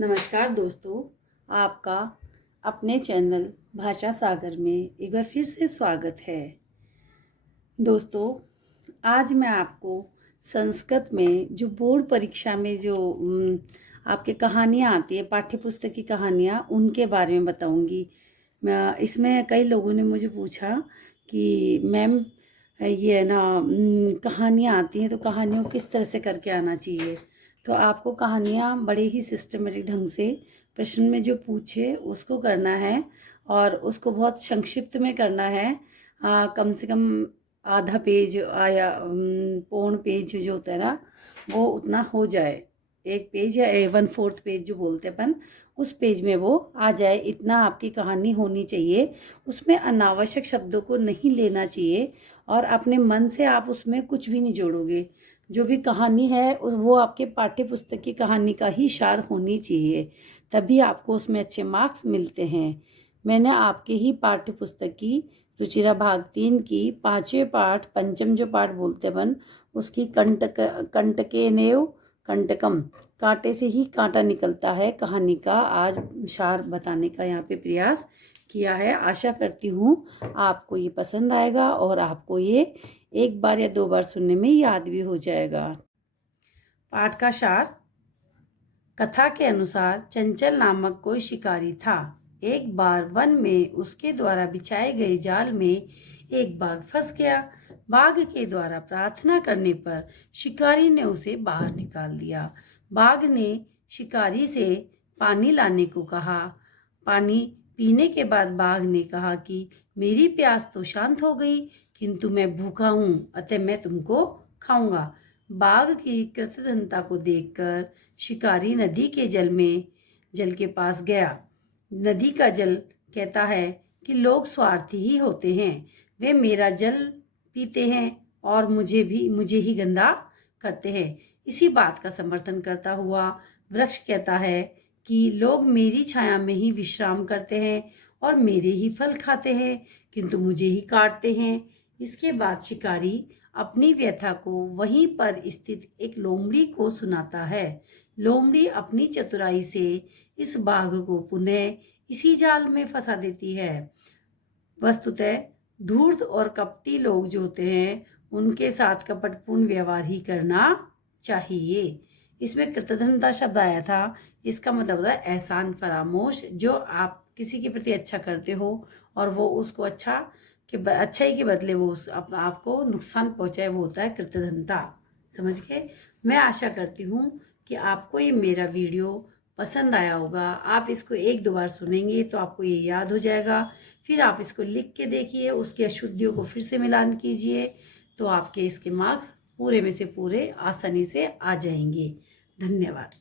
नमस्कार दोस्तों, आपका अपने चैनल भाषा सागर में एक बार फिर से स्वागत है। दोस्तों, आज मैं आपको संस्कृत में जो बोर्ड परीक्षा में जो आपके कहानियाँ आती है, पाठ्य पुस्तक की कहानियाँ, उनके बारे में बताऊंगी। इसमें कई लोगों ने मुझे पूछा कि मैम ये ना कहानियाँ आती हैं तो कहानियों किस तरह से करके आना चाहिए। तो आपको कहानियाँ बड़े ही सिस्टमेटिक ढंग से प्रश्न में जो पूछे उसको करना है और उसको बहुत संक्षिप्त में करना है। कम से कम आधा पेज या पौन पेज जो होता है ना, वो उतना हो जाए। एक पेज या 1/4 पेज जो बोलते हैं अपन, उस पेज में वो आ जाए, इतना आपकी कहानी होनी चाहिए। उसमें अनावश्यक शब्दों को नहीं लेना चाहिए और अपने मन से आप उसमें कुछ भी नहीं जोड़ोगे। जो भी कहानी है वो आपके पाठ्य पुस्तक की कहानी का ही सार होनी चाहिए, तभी आपको उसमें अच्छे मार्क्स मिलते हैं। मैंने आपके ही पाठ्य पुस्तक की रुचिरा भाग 3 की 5वें पाठ, पंचम जो पाठ बोलते हैं उसकी कंटकेनेव कंटकम, कांटे से ही कांटा निकलता है, कहानी का आज सार बताने का यहाँ पे प्रयास किया है। आशा करती हूँ आपको ये पसंद आएगा और आपको ये एक बार या 2 बार सुनने में याद भी हो जाएगा। पाठ का सार। कथा के अनुसार चंचल नामक कोई शिकारी था। एक बार वन में उसके द्वारा बिछाए गए जाल में एक बाघ फंस गया। बाघ के द्वारा प्रार्थना करने पर शिकारी ने उसे बाहर निकाल दिया। बाघ ने शिकारी से पानी लाने को कहा। पानी पीने के बाद बाघ ने कहा कि मेरी प्यास तो शांत हो गई, किंतु मैं भूखा हूँ, अतः मैं तुमको खाऊंगा। बाघ की कृतज्ञता को देखकर शिकारी नदी के जल के पास गया। नदी का जल कहता है कि लोग स्वार्थी ही होते हैं, वे मेरा जल पीते हैं और मुझे ही गंदा करते हैं। इसी बात का समर्थन करता हुआ वृक्ष कहता है कि लोग मेरी छाया में ही विश्राम करते हैं और मेरे ही फल खाते हैं, किंतु मुझे ही काटते हैं। इसके बाद शिकारी अपनी व्यथा को वहीं पर स्थित एक लोमड़ी को सुनाता है। लोमड़ी अपनी चतुराई से इस बाघ को पुनः इसी जाल में फंसा देती है। वस्तुतः धूर्त और कपटी लोग जो होते हैं उनके साथ कपटपूर्ण व्यवहार ही करना चाहिए। इसमें कृतज्ञता शब्द आया था, इसका मतलब होता है एहसान फरामोश। जो आप किसी के प्रति अच्छा करते हो और वो उसको अच्छाई के बदले वो आपको नुकसान पहुंचाए, वो होता है कृतज्ञता। समझ गए? मैं आशा करती हूँ कि आपको ये मेरा वीडियो पसंद आया होगा। आप इसको 1-2 बार सुनेंगे तो आपको ये याद हो जाएगा। फिर आप इसको लिख के देखिए, उसकी अशुद्धियों को फिर से मिलान कीजिए, तो आपके इसके मार्क्स पूरे में से पूरे आसानी से आ जाएंगे। धन्यवाद।